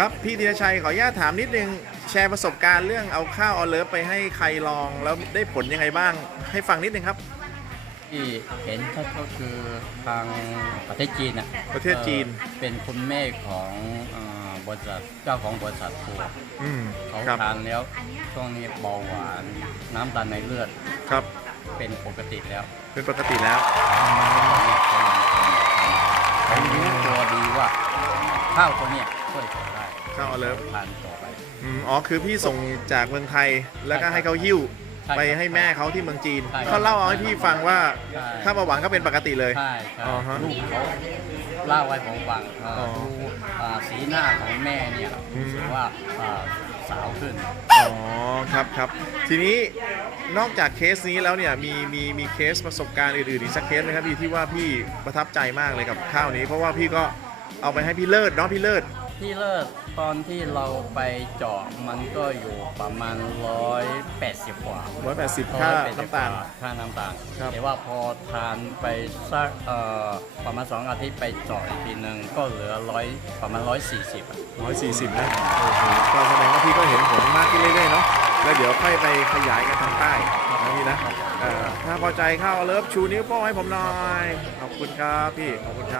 ครับพี่ธีรชัยขออนุญาตถามนิดนึงแชร์ประสบการณ์เรื่องเอาข้าวออเลิฟไปให้ใครลองแล้วได้ผลยังไงบ้าง ให้ฟังนิดนึงครับ ที่เห็นชัดก็คือทางประเทศจีนน่ะประเทศจีนเอ่อเป็นคุณแม่ของเอ่อบริษัทเจ้าของบริษัททัวร์อืมเขาครับทานแล้วช่วงนี้เบาหวานน้ำตาลในเลือดครับเป็นปกติแล้วเป็นปกติแล้ว เขารู้ตัวดีว่าข้าวตัวเนี้ย ช่วยเขาได้ข้าวออเลิฟทานต่อไป อืมอ๋อคือพี่ส่งจากเมืองไทยแล้วก็ให้เขาหิ้วใช่ครับไปให้แม่เขาที่เมืองจีนใช่ครับ เขาเล่าเอาให้พี่ฟังว่าใช่ถ้าเบาหวานก็เป็นปกติเลย ใช่ใช่อ๋อฮะลูกเขาเล่าไว้ผมฟังเอ่อออดูอ่าสีหน้าของแม่เนี่ยอืม รู้สึกว่าอ่าสาวขึ้น อ๋อครับครับทีนี้นอกจากเคสนี้แล้วเนี่ยมีมีมีเคสประสบการณ์อื่นๆอีกสักเคสไหมครับพี่ที่ว่าพี่ประทับใจมากเลยกับข้าวนี้ เพราะว่าพี่ก็เอาไปให้พี่เลิศเนาะพี่เลิศ ที่เลิศตอนที่เราไปเจาะมันก็อยู่ประมาณ 180 กว่า180ค่า180น้ำตาลกว่าค่าน้ำตาลครับ แต่ว่าพอทานไปสักเอ่อประมาณ2อาทิตย์ไปเจาะอีกทีหนึ่งก็เหลือร้อยประมาณ 140อะ140นะโอ้โหก็แสดงว่าพี่ก็เห็นผลมากขึ้นเรื่อยๆเนาะแล้วเดี๋ยวค่อยไปขยายกันทางใต้นะพี่นะเอ่อถ้าพอใจเข้าเลิฟชูนิ้วโป้งให้ผมหน่อยขอบคุณครับพี่ขอบคุณครับ